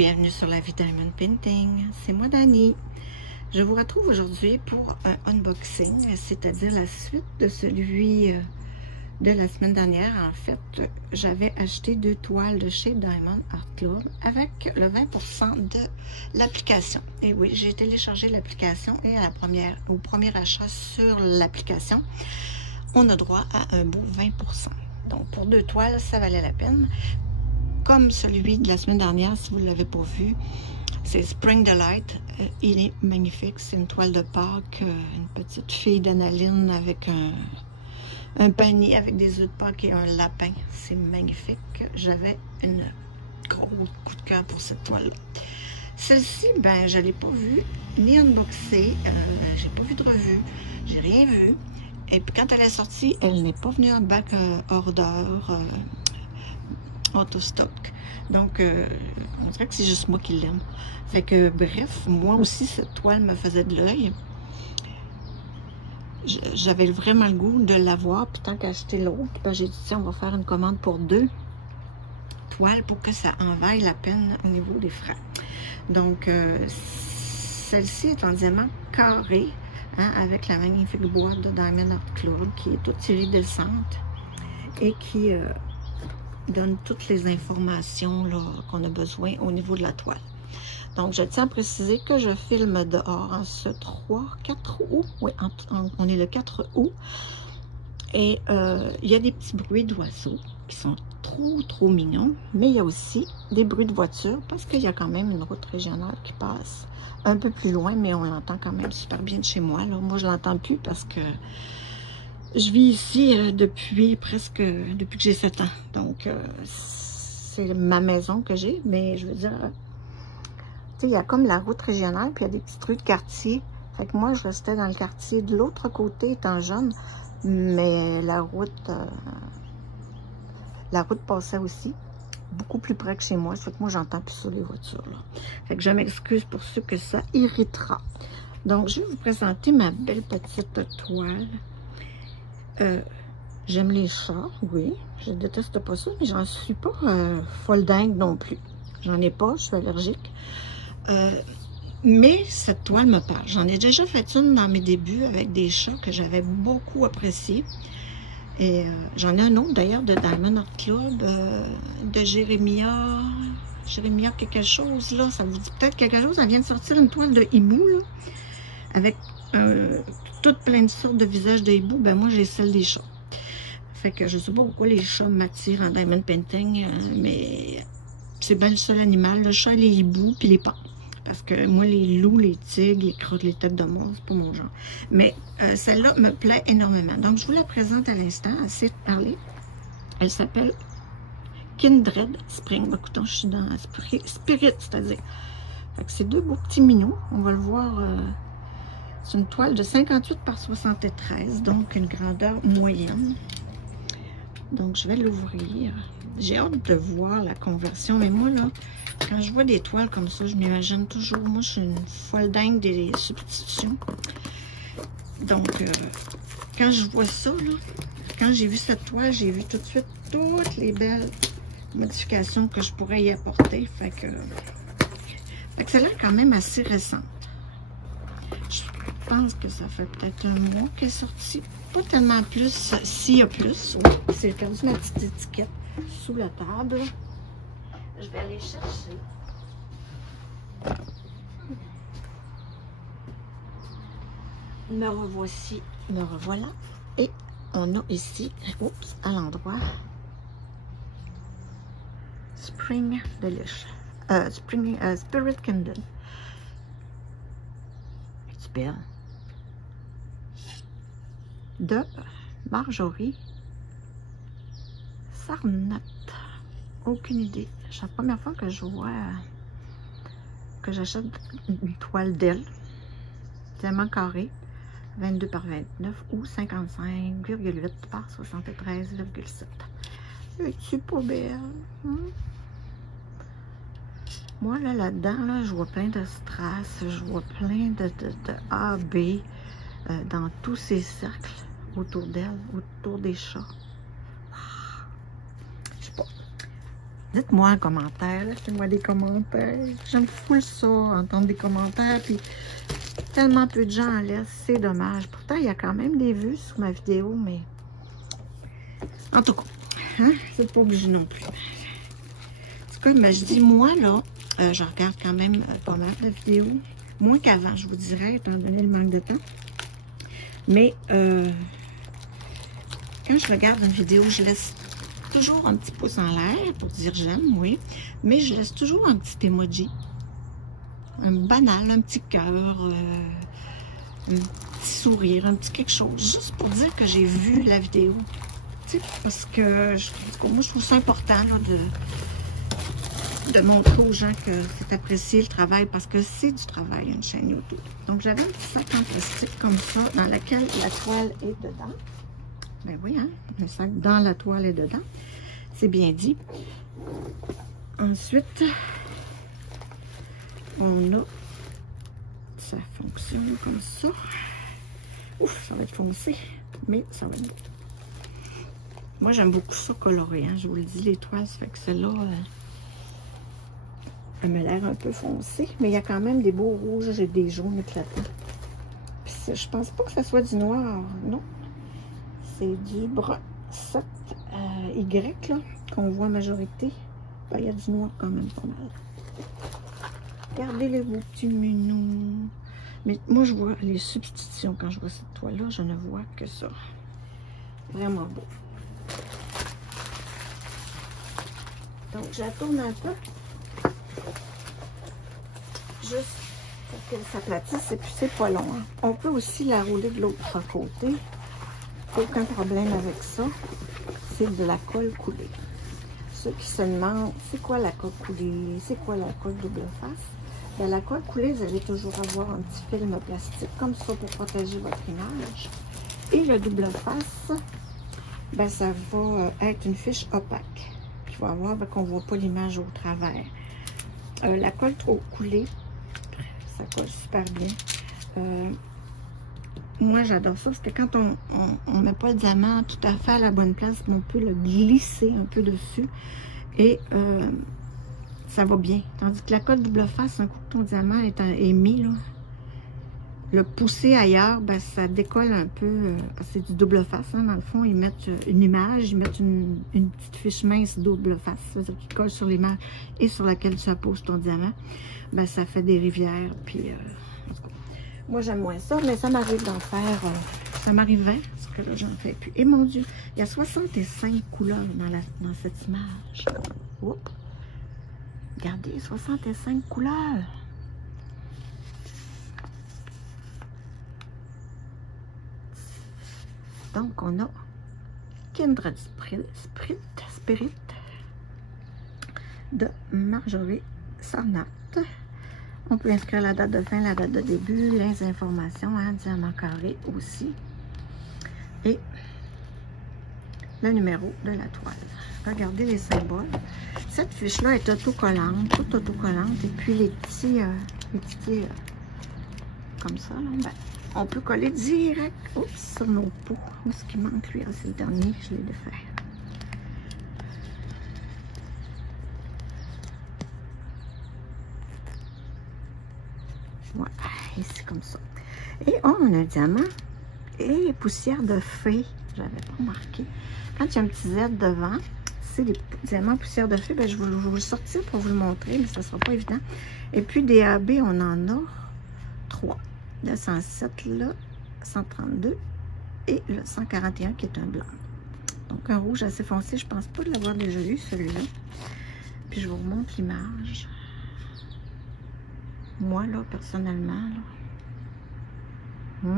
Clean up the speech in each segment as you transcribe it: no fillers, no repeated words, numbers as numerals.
bienvenue sur la vie Diamond Painting. C'est moi Dani. Je vous retrouve aujourd'hui pour un unboxing, c'est-à-dire la suite de celui de la semaine dernière. En fait, j'avais acheté 2 toiles de chez Diamond Art Club avec le 20% de l'application. Et oui, j'ai téléchargé l'application et à au premier achat sur l'application, on a droit à un beau 20%. Donc pour 2 toiles, ça valait la peine. Comme celui de la semaine dernière, si vous ne l'avez pas vu, c'est Spring Delight. Il est magnifique. C'est une toile de Pâques, une petite fille d'Analine avec un panier avec des œufs de Pâques et un lapin. C'est magnifique. J'avais un gros coup de cœur pour cette toile-là. Celle-ci, ben, je ne l'ai pas vue, ni unboxée. J'ai pas vu de revue. J'ai rien vu. Et puis quand elle est sortie, elle n'est pas venue en back order. Autostock. Donc, on dirait que c'est juste moi qui l'aime. Fait que, bref, moi aussi, cette toile me faisait de l'œil. J'avais vraiment le goût de l'avoir, puis tant qu'acheter l'autre, ben, j'ai dit, tiens, on va faire une commande pour 2 toiles pour que ça en vaille la peine au niveau des frais. Donc, celle-ci est en diamant carré, hein, avec la magnifique boîte de Diamond Art Club, qui est toute iridescente et qui donne toutes les informations qu'on a besoin au niveau de la toile. Donc, je tiens à préciser que je filme dehors en ce 4 août. Oui, on est le 4 août. Et il y a des petits bruits d'oiseaux qui sont trop mignons. Mais il y a aussi des bruits de voitures parce qu'il y a quand même une route régionale qui passe un peu plus loin, mais on l'entend quand même super bien de chez moi. Là. Moi, je ne l'entends plus parce que je vis ici depuis que j'ai 7 ans. Donc, c'est ma maison que j'ai. Mais je veux dire, tu sais, il y a comme la route régionale, puis il y a des petites rues de quartier. Fait que moi, je restais dans le quartier de l'autre côté, étant jeune. Mais la route passait aussi beaucoup plus près que chez moi. Fait que moi, j'entends plus ça, les voitures, là. Fait que je m'excuse pour ceux que ça irritera. Donc, je vais vous présenter ma belle petite toile. J'aime les chats, oui. Je déteste pas ça, mais j'en suis pas folle dingue non plus. J'en ai pas, je suis allergique. Mais cette toile me parle. J'en ai déjà fait une dans mes débuts avec des chats que j'avais beaucoup apprécié. Et j'en ai un autre d'ailleurs de Diamond Art Club, de Jérémia quelque chose, là. Ça vous dit peut-être quelque chose? Elle vient de sortir une toile de hibou, là, avec toutes plein de sortes de visages de hibou. Ben moi, j'ai celle des chats. Fait que je sais pas pourquoi les chats m'attirent en Diamond Painting, mais c'est bien le seul animal, le chat, les hiboux, puis les paons. Parce que moi, les loups, les tigres, les crottes, les têtes de mort, c'est pas mon genre. Mais celle-là me plaît énormément. Donc, je vous la présente à l'instant, assez de parler. Elle s'appelle Kindred Spring. Ben, écoutons, je suis dans Spirit, c'est-à-dire. Fait que c'est 2 beaux petits minots. On va le voir. C'est une toile de 58 par 73, donc une grandeur moyenne. Donc, je vais l'ouvrir. J'ai hâte de voir la conversion. Mais moi, là, quand je vois des toiles comme ça, je m'imagine toujours. Moi, je suis une folle dingue des substitutions. Donc, quand je vois ça, là, quand j'ai vu cette toile, j'ai vu tout de suite toutes les belles modifications que je pourrais y apporter. Fait que ça a l'air quand même assez récente. Je pense que ça fait peut-être un mois qu'elle est sortie. Pas tellement plus, s'il y a plus. Oui, j'ai perdu ma petite étiquette sous la table. Je vais aller chercher. Me revoici, me revoilà. Et on a ici, oups, à l'endroit, Spring Delish. Spirit Kindle. C'est belle. De Marjorie Sarnat. Aucune idée. C'est la première fois que je vois que j'achète une toile d'elle. Diamant carré. 22 par 29 ou 55,8 par 73,7. Es-tu pas belle? Hein? Moi, là-dedans, là, je vois plein de strass. Je vois plein de A, B dans tous ces cercles autour d'elle, autour des chats. Je sais pas. Dites-moi un commentaire, laissez-moi des commentaires. J'aime full ça, entendre des commentaires, puis tellement peu de gens en laissent, c'est dommage. Pourtant, il y a quand même des vues sur ma vidéo, mais... En tout cas, hein, c'est pas obligé non plus. En tout cas, mais je dis, moi, là, je regarde quand même pas mal la vidéo. Moins qu'avant, je vous dirais, étant donné le manque de temps. Mais, quand je regarde une vidéo, je laisse toujours un petit pouce en l'air pour dire j'aime, oui. Mais je laisse toujours un petit emoji. Un banal, un petit cœur, un petit sourire, un petit quelque chose. Juste pour dire que j'ai vu la vidéo. Tu sais, parce que moi, je trouve ça important là, de montrer aux gens que c'est apprécié le travail, parce que c'est du travail, une chaîne YouTube. Donc, j'avais un petit sac en plastique comme ça, dans lequel la toile est dedans. Ben oui, hein, le sac dans la toile est dedans. C'est bien dit. Ensuite, on a... Ça fonctionne comme ça. Ouf, ça va être foncé, mais ça va être beau. Moi, j'aime beaucoup ça coloré, hein, je vous le dis, les toiles, ça fait que celle-là... elle me l'air un peu foncée, mais il y a quand même des beaux rouges et des jaunes éclatants. Puis je pense pas que ça soit du noir, non. C'est du brun 7 Y, là, qu'on voit en majorité. Ben, il y a du noir quand même pas mal. Regardez les beaux petits minous. Mais moi, je vois les substitutions. Quand je vois cette toile-là, je ne vois que ça. Vraiment beau. Donc, je la tourne un peu. Juste pour qu'elle s'aplatisse, et puis c'est pas long. Hein. On peut aussi la rouler de l'autre côté. Aucun problème avec ça. C'est de la colle coulée. Ceux qui se demandent, c'est quoi la colle coulée? C'est quoi la colle double face? Bien, la colle coulée, vous allez toujours avoir un petit film plastique comme ça pour protéger votre image. Et le double face, ben, ça va être une fiche opaque. Il faut avoir qu'on ne voit pas l'image au travers. La colle trop coulée, ça colle super bien. Moi, j'adore ça parce que quand on met pas le diamant tout à fait à la bonne place, on peut le glisser un peu dessus et ça va bien. Tandis que la colle double face, un coup que ton diamant est mis, là, le pousser ailleurs, ben, ça décolle un peu. Parce que c'est du double face, hein, dans le fond. Ils mettent une image, ils mettent une petite fiche mince double face, c'est-à-dire qu'ils collent sur l'image et sur laquelle tu apposes ton diamant. Ben, ça fait des rivières, puis... moi, j'aime moins ça, mais ça m'arrive d'en faire. Ça m'arrivait, parce que là, j'en fais plus. Et mon Dieu, il y a 65 couleurs dans cette image. Oups. Regardez, 65 couleurs. Donc, on a Kindred Spirit de Marjorie Sarnat. On peut inscrire la date de fin, la date de début, les informations, hein, diamant carré aussi. Et le numéro de la toile. Regardez les symboles. Cette fiche-là est autocollante, toute autocollante. Et puis les petits comme ça, là, ben, on peut coller direct sur nos pots. Ce qui manque, lui, c'est le dernier, je l'ai défait. Voilà, ici comme ça. Et on a un diamant et poussière de fée. J'avais pas remarqué. Quand il y a un petit Z devant, c'est des diamants poussière de fée. Ben, je vais vous le sortir pour vous le montrer, mais ça ne sera pas évident. Et puis des AB, on en a 3. Le 107 là, 132 et le 141 qui est un blanc. Donc un rouge assez foncé. Je pense pas de l'avoir déjà eu celui-là. Puis je vous remontre l'image. Moi, là, personnellement, là,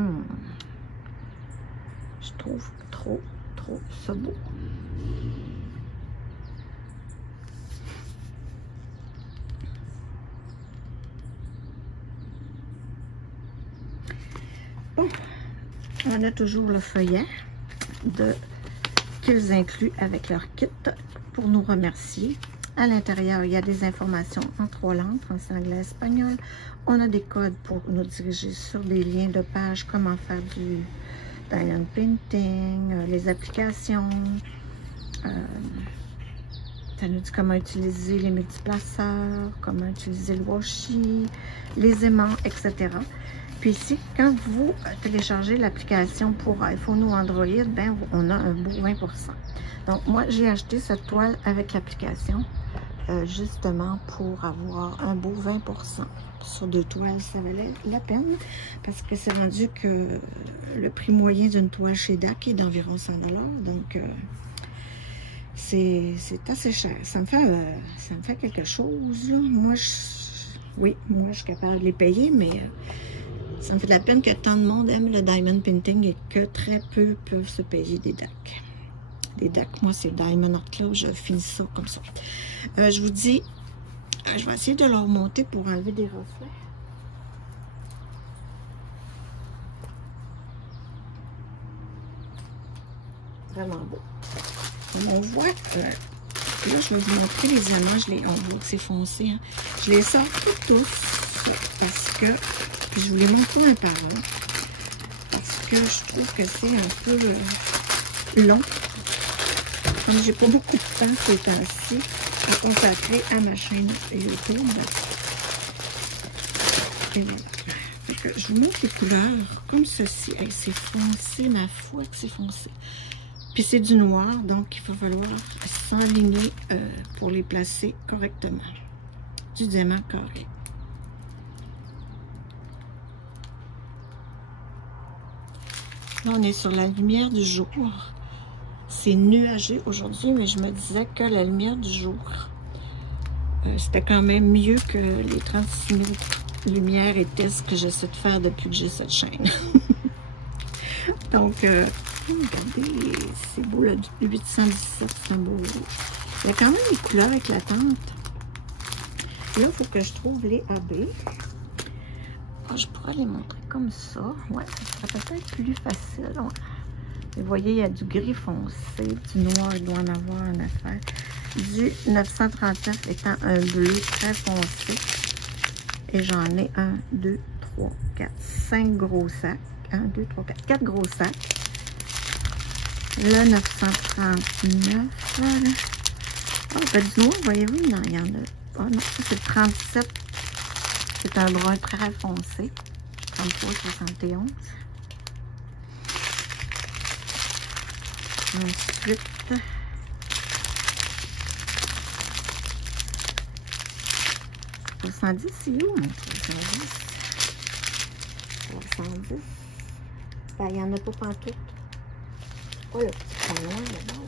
je trouve trop ça beau. Bon, on a toujours le feuillet qu'ils incluent avec leur kit pour nous remercier. À l'intérieur, il y a des informations en 3 langues, français, anglais, espagnol. On a des codes pour nous diriger sur des liens de page, comment faire du diamond painting, les applications. Ça nous dit comment utiliser les multiplaceurs, comment utiliser le washi, les aimants, etc. Puis ici, quand vous téléchargez l'application pour iPhone ou Android, ben, on a un beau 20%. Donc, moi, j'ai acheté cette toile avec l'application, justement pour avoir un beau 20%. Sur 2 toiles, ça valait la peine, parce que c'est rendu que le prix moyen d'une toile chez DAC est d'environ 100 $. Donc, c'est assez cher. Ça me fait quelque chose, là. Moi, oui, moi, je suis capable de les payer, mais ça me fait de la peine que tant de monde aime le Diamond Painting et que très peu peuvent se payer des DAC. Les DAC, moi, c'est Diamond Art Club, je finis ça comme ça. Je vous dis, je vais essayer de le remonter pour enlever des reflets. Vraiment beau. Comme on voit, là, je vais vous montrer les diamants. On voit que c'est foncé. Hein. Je les sors pas tous parce que, puis je vous les montre un par un, parce que je trouve que c'est un peu long. Comme j'ai pas beaucoup de temps ces temps-ci à consacrer à ma chaîne YouTube. Et voilà. Fait que je vous montre les couleurs comme ceci. Hey, c'est foncé, ma foi que c'est foncé. Puis c'est du noir, donc il va falloir s'enligner pour les placer correctement. Du diamant carré. Là, on est sur la lumière du jour. C'est nuageux aujourd'hui, mais je me disais que la lumière du jour, c'était quand même mieux que les 36 000 lumières et tests que j'essaie de faire depuis que j'ai cette chaîne. Donc, regardez, c'est beau, le 817, c'est un beau rouge. Il y a quand même des couleurs éclatantes. Là, il faut que je trouve les AB. Oh, je pourrais les montrer comme ça. Ouais, ça serait peut-être plus facile. Ouais. Vous voyez, il y a du gris foncé, du noir, il doit en avoir en affaire. Du 939 étant un bleu très foncé. Et j'en ai 1, 2, 3, 4, 5 gros sacs. 1, 2, 3, 4, 4 gros sacs. Le 939. Ah, oh, du noir, voyez-vous, non, il y en a. Oh non, ça c'est le 37. C'est un brun très foncé. 33, 71. Ensuite, « 70, c'est où, mon 70? 70. Ben, il n'y en a pas pantoute. Oh, le petit point noir là-bas.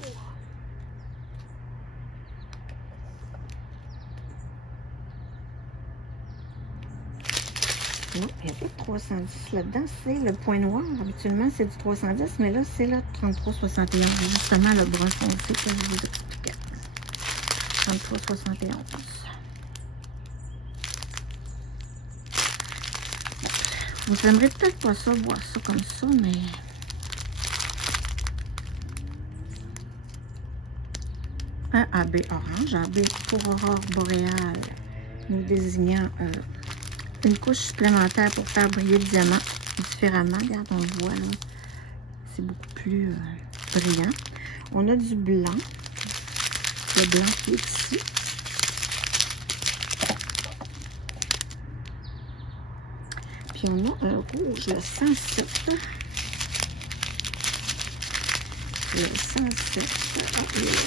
Non, il y a pas de 310 là-dedans. C'est le point noir. Habituellement, c'est du 310, mais là, c'est le 3371. Justement, le brun foncé que je vous expliquais. 3371. Vous n'aimerez peut-être pas ça, voir ça comme ça, mais... Un AB orange, AB pour aurore boréale, nous désignant une couche supplémentaire pour faire briller le diamant différemment. Regarde, on le voit là, c'est beaucoup plus brillant. On a du blanc, le blanc qui est ici. Puis on a un rouge, le 107. Le 107. Ah, il est là,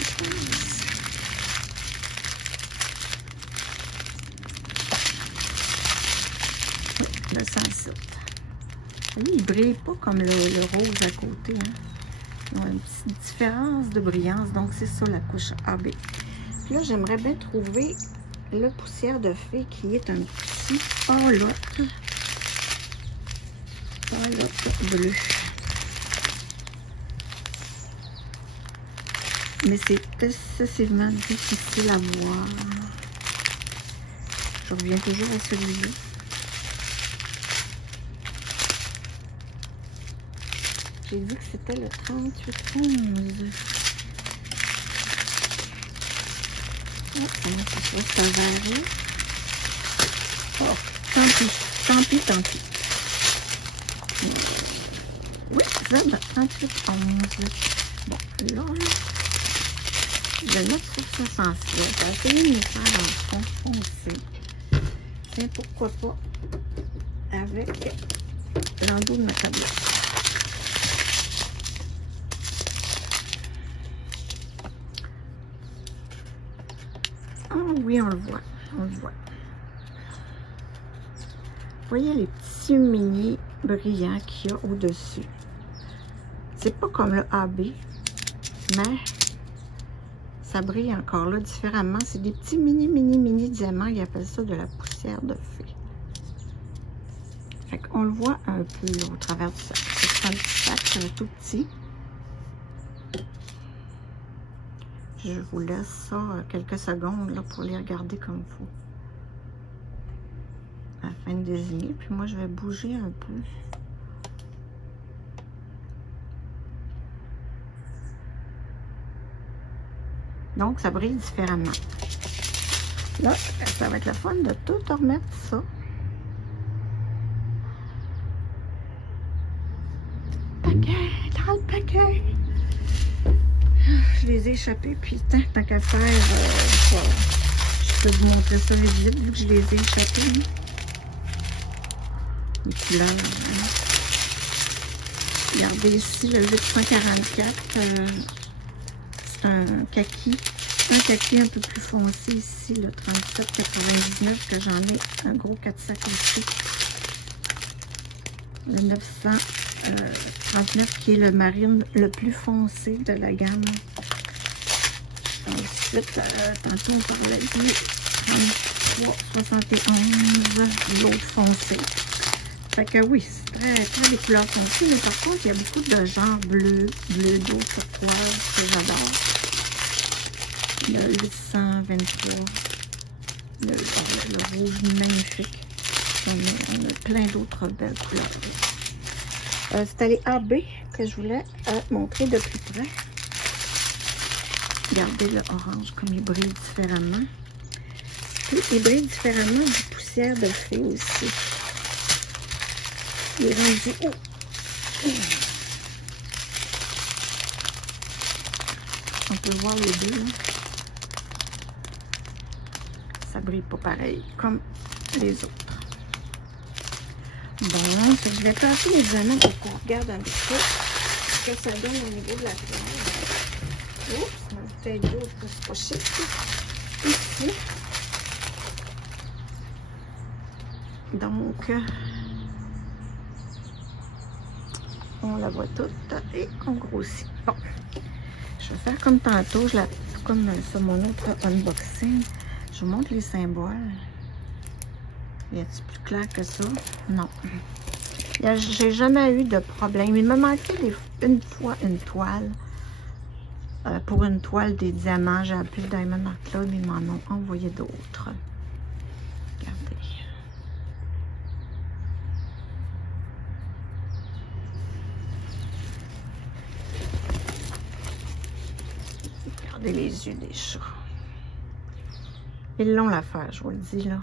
le 107. Lui, il ne brille pas comme le rose à côté. Hein. Il y a une petite différence de brillance. Donc, c'est ça la couche AB. Puis là, j'aimerais bien trouver le poussière de fée qui est un petit palotte. Palotte bleu. Mais c'est excessivement difficile à voir. Je reviens toujours à celui-là. J'ai dit que c'était le 3811. Oh, comment ça se voit, c'est un vert. Oh, tant pis, tant pis, tant pis. Oui, c'est ça, 3811. Bon, là, Je vais le mettre sur ce sens-là. Je vais essayer de me faire un fond foncé. Tiens, pourquoi pas avec l'endos de ma tablette. Oh oui, on le voit. On le voit. Vous voyez les petits mini brillants qu'il y a au-dessus. C'est pas comme le AB, mais ça brille encore là différemment. C'est des petits mini diamants. Ils appellent ça de la poussière de fée. Fait qu'on le voit un peu là, au travers du sac. C'est un petit sac, c'est tout petit. Je vous laisse ça quelques secondes là, pour les regarder comme il faut. Afin de désigner. Puis moi, je vais bouger un peu. Donc, ça brille différemment. Là, ça va être le fun de tout remettre ça. Paquet, dans le paquet. Je les ai échappés, puis tant qu'à faire, je peux vous montrer ça vite, vu que je les ai échappés. Les couleurs. Hein. Regardez ici, le 844, c'est un kaki. Un kaki un peu plus foncé ici, le 37,99, que j'en ai un gros 4 sacs ici. Le 939 qui est le marine le plus foncé de la gamme. Ensuite, tantôt on parlait du 33,71, l'autre foncé. Fait que oui, c'est très des couleurs foncées, mais par contre, il y a beaucoup de genre bleu d'eau turquoise que j'adore. Le 823, le rouge magnifique. On a plein d'autres belles couleurs. C'était les AB que je voulais montrer de plus près. Regardez le orange comme il brille différemment. Puis il brille différemment du poussière de fée aussi. Il est rendu haut. On peut voir les deux. Là. Ça brille pas pareil comme les autres. Bon, je vais tasser les diamants pour qu'on regarde un petit peu ce que ça donne au niveau de la toile. Oups, ma bouteille d'eau, c'est pas chic. Ici. Donc, on la voit toute et on grossit. Bon, je vais faire comme tantôt, comme sur mon autre unboxing. Je vous montre les symboles. Y a-t-il plus clair que ça? Non. J'ai jamais eu de problème. Il me manquait une fois une toile. Pour une toile des diamants, j'ai appelé Diamond Art Club, ils m'en ont envoyé d'autres. Regardez. Regardez les yeux des chats. Ils l'ont l'affaire, je vous le dis là.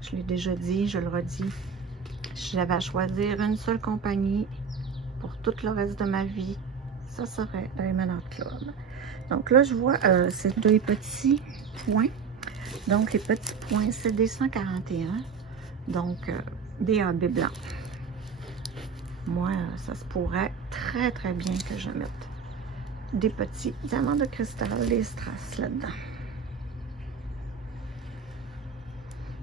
Je l'ai déjà dit, je le redis. Si j'avais à choisir une seule compagnie pour tout le reste de ma vie, ça serait Diamond Art Club. Donc là, je vois, c'est deux petits points. Donc les petits points, c'est des 141. Donc des AB blancs. Moi, ça se pourrait très bien que je mette des petits diamants de cristal, des strass là-dedans.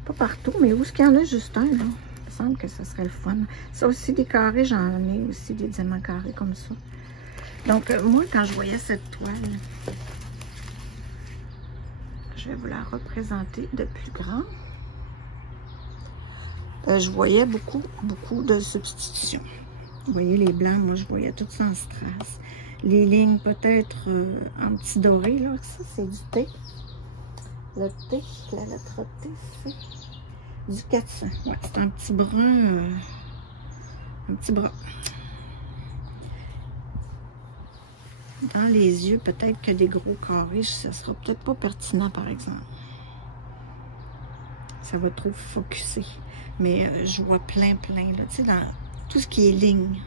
Pas partout, mais où est-ce qu'il y en a juste un, là? Il me semble que ça serait le fun. Ça aussi, des carrés, j'en ai aussi des diamants carrés comme ça. Donc, moi, quand je voyais cette toile, je vais vous la représenter de plus grand. Je voyais beaucoup de substitutions. Vous voyez les blancs, moi, je voyais tout ça en strass. Les lignes, peut-être en petit doré, là. Ça, c'est du T. Le T, la lettre T, c'est du 400. Ouais, c'est un petit brun. Un petit brun. Dans les yeux, peut-être que des gros carrés, ça sera peut-être pas pertinent, par exemple. Ça va trop focusser. Mais je vois plein, là. Tu sais, dans tout ce qui est ligne.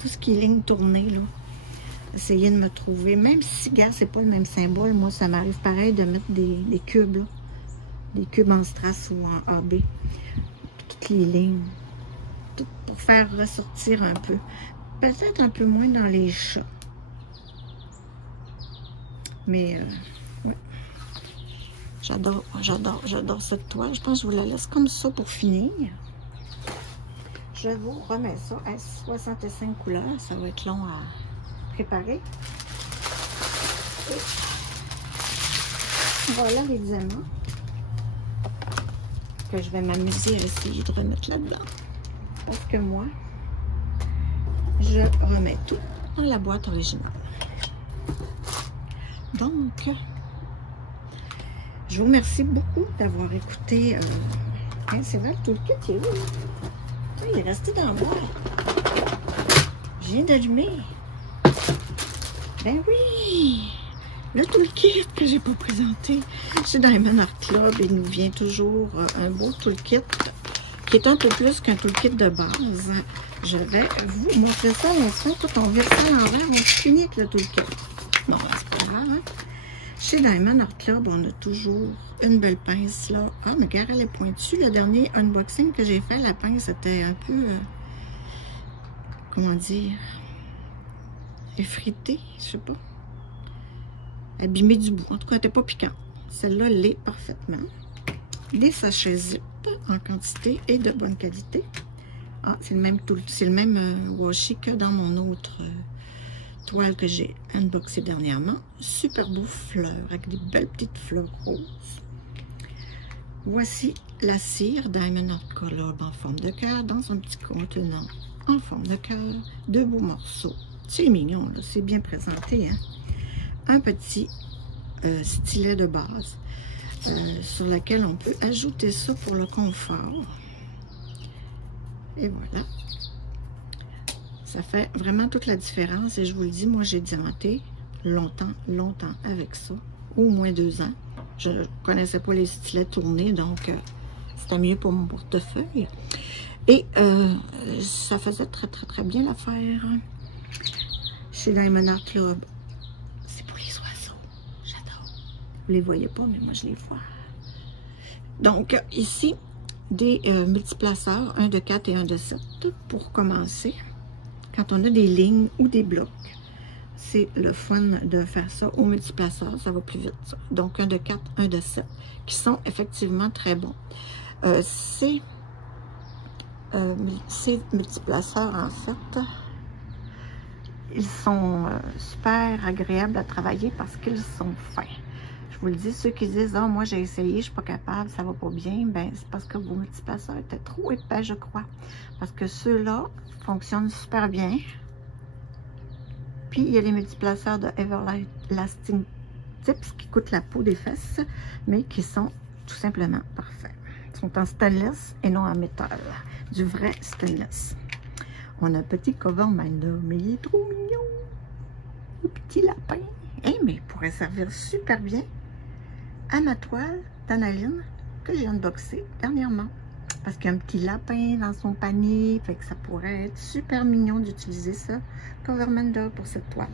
Tout ce qui est ligne tournée, là. essayer de me trouver. Même si, gars, c'est pas le même symbole, moi, ça m'arrive pareil de mettre des cubes, là. Des cubes en strass ou en AB. Toutes les lignes. Tout pour faire ressortir un peu. Peut-être un peu moins dans les chats. Mais, ouais. J'adore cette toile. Je pense que je vous la laisse comme ça pour finir. Je vous remets ça à 65 couleurs. Ça va être long à préparer. Et voilà les diamants que je vais m'amuser à essayer de remettre là-dedans. Parce que moi, je remets tout dans la boîte originale. Donc, je vous remercie beaucoup d'avoir écouté. C'est vrai, tout le kit, il est où? Il est resté dans la boîte. Je viens d'allumer. Ben oui! Le toolkit que j'ai pas présenté chez Diamond Art Club, il nous vient toujours un beau toolkit qui est un peu plus qu'un toolkit de base. Je vais vous montrer ça à l'instant. Quand on vire ça à l'envers, on finit avec le toolkit. Non, c'est pas grave. Hein? Chez Diamond Art Club, on a toujours une belle pince là. Ah, mais regarde, elle est pointue. Le dernier unboxing que j'ai fait, la pince était un peu, comment dire, effritée, je sais pas. Abîmée du bout. En tout cas, elle n'était pas piquante. Celle-là l'est parfaitement. Des sachets zip en quantité et de bonne qualité. Ah, c'est le même washi que dans mon autre toile que j'ai unboxé dernièrement. Super beau fleur avec des belles petites fleurs roses. Voici la cire Diamond Art Club en forme de cœur dans un petit contenant en forme de cœur. Deux beaux morceaux. C'est mignon, là. C'est bien présenté, hein? Un petit stylet de base sur lequel on peut ajouter ça pour le confort. Et voilà. Ça fait vraiment toute la différence. Et je vous le dis, moi, j'ai diamanté longtemps avec ça. Au moins 2 ans. Je ne connaissais pas les stylets tournés, donc c'était mieux pour mon portefeuille. Et ça faisait très bien l'affaire chez Diamond Art Club. C'est pour les oiseaux. J'adore. Vous les voyez pas, mais moi, je les vois. Donc, ici, des multiplaceurs, un de 4 et un de 7, pour commencer. Quand on a des lignes ou des blocs, c'est le fun de faire ça au multiplaceur, ça va plus vite. Ça. Donc, un de 4, un de 7, qui sont effectivement très bons. Ces multiplaceurs, en fait, ils sont super agréables à travailler parce qu'ils sont fins. Je vous le dis, ceux qui disent « Ah, moi j'ai essayé, je suis pas capable, ça va pas bien », ben c'est parce que vos multiplaceurs étaient trop épais, je crois. Parce que ceux-là fonctionnent super bien. Puis il y a les multiplaceurs de Everlasting Tips qui coûtent la peau des fesses, mais qui sont tout simplement parfaits. Ils sont en stainless et non en métal. Du vrai stainless. On a un petit cover Minder, mais il est trop mignon. Le petit lapin. Eh, mais il pourrait servir super bien à ma toile d'Analine que j'ai unboxée dernièrement. Parce qu'il y a un petit lapin dans son panier. Fait que ça pourrait être super mignon d'utiliser ça. Cover Minder pour cette toile.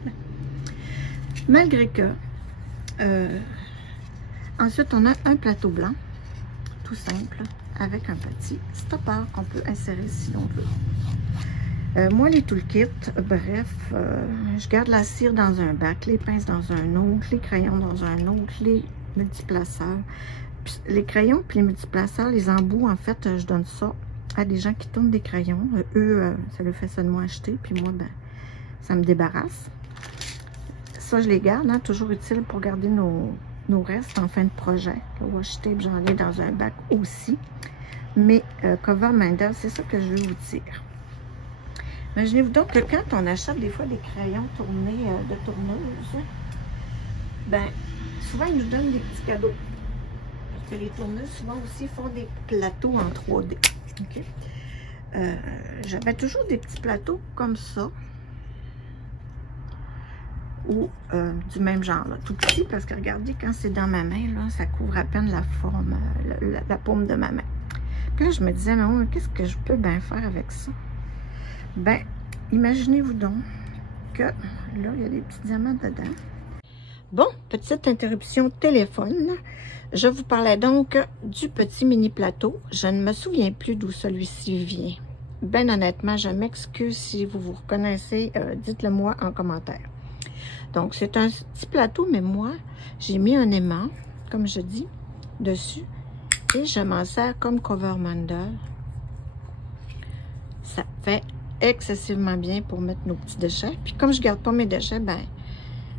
Malgré que... ensuite, on a un plateau blanc. Tout simple. Avec un petit stopper qu'on peut insérer si l'on veut. Moi, les toolkits, bref, je garde la cire dans un bac, les pinces dans un autre, les crayons dans un autre, les multiplaceurs. Puis, les crayons puis les multiplaceurs, les embouts, en fait, je donne ça à des gens qui tournent des crayons. Eux, ça leur fait seulement acheter, puis moi, ben, ça me débarrasse. Ça, je les garde, hein, toujours utile pour garder nos restes en fin de projet. Le washi tape, j'en ai dans un bac aussi. Mais Cover Minder, c'est ça que je veux vous dire. Imaginez-vous donc que quand on achète des fois des crayons tournés de tourneuse, ben souvent ils nous donnent des petits cadeaux. Parce que les tourneuses souvent aussi font des plateaux en 3D. Okay? J'avais toujours des petits plateaux comme ça. Ou du même genre, là, tout petit, parce que regardez, quand c'est dans ma main, là, ça couvre à peine la forme, la paume de ma main. Puis là, je me disais, mais oh, qu'est-ce que je peux bien faire avec ça? Ben, imaginez-vous donc que là, il y a des petits diamants dedans. Bon, petite interruption téléphone. Je vous parlais donc du petit mini plateau. Je ne me souviens plus d'où celui-ci vient. Ben honnêtement, je m'excuse si vous vous reconnaissez, dites-le moi en commentaire. Donc, c'est un petit plateau, mais moi, j'ai mis un aimant, comme je dis, dessus. Et je m'en sers comme cover mandel. Ça fait excessivement bien pour mettre nos petits déchets. Puis comme je garde pas mes déchets, ben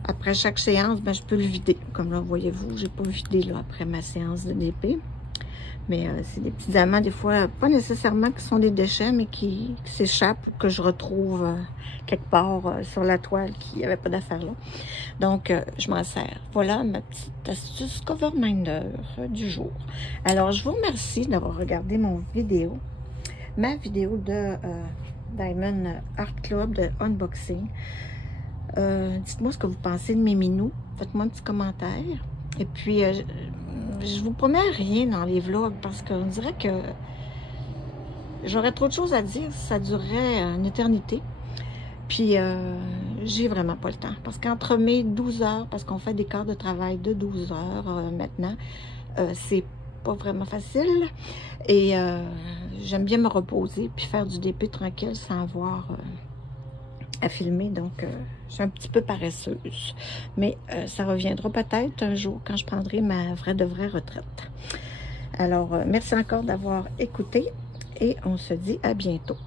après chaque séance, ben je peux le vider. Comme là, voyez-vous, j'ai pas vidé là après ma séance de DP. Mais c'est des petits diamants, des fois, pas nécessairement qui sont des déchets, mais qui s'échappent ou que je retrouve quelque part sur la toile qui n'avait pas d'affaire là. Donc, je m'en sers. Voilà ma petite astuce Coverminder du jour. Alors, je vous remercie d'avoir regardé ma vidéo de Diamond Art Club de unboxing. Dites-moi ce que vous pensez de mes minous. Faites-moi un petit commentaire. Et puis, je vous promets rien dans les vlogs parce qu'on dirait que j'aurais trop de choses à dire si ça durerait une éternité. Puis, j'ai vraiment pas le temps. Parce qu'entre mes 12 heures, parce qu'on fait des quarts de travail de 12 heures maintenant, c'est pas vraiment facile. Et j'aime bien me reposer puis faire du DP tranquille sans avoir à filmer. Donc, je suis un petit peu paresseuse. Mais ça reviendra peut-être un jour quand je prendrai ma vraie retraite. Alors, merci encore d'avoir écouté et on se dit à bientôt.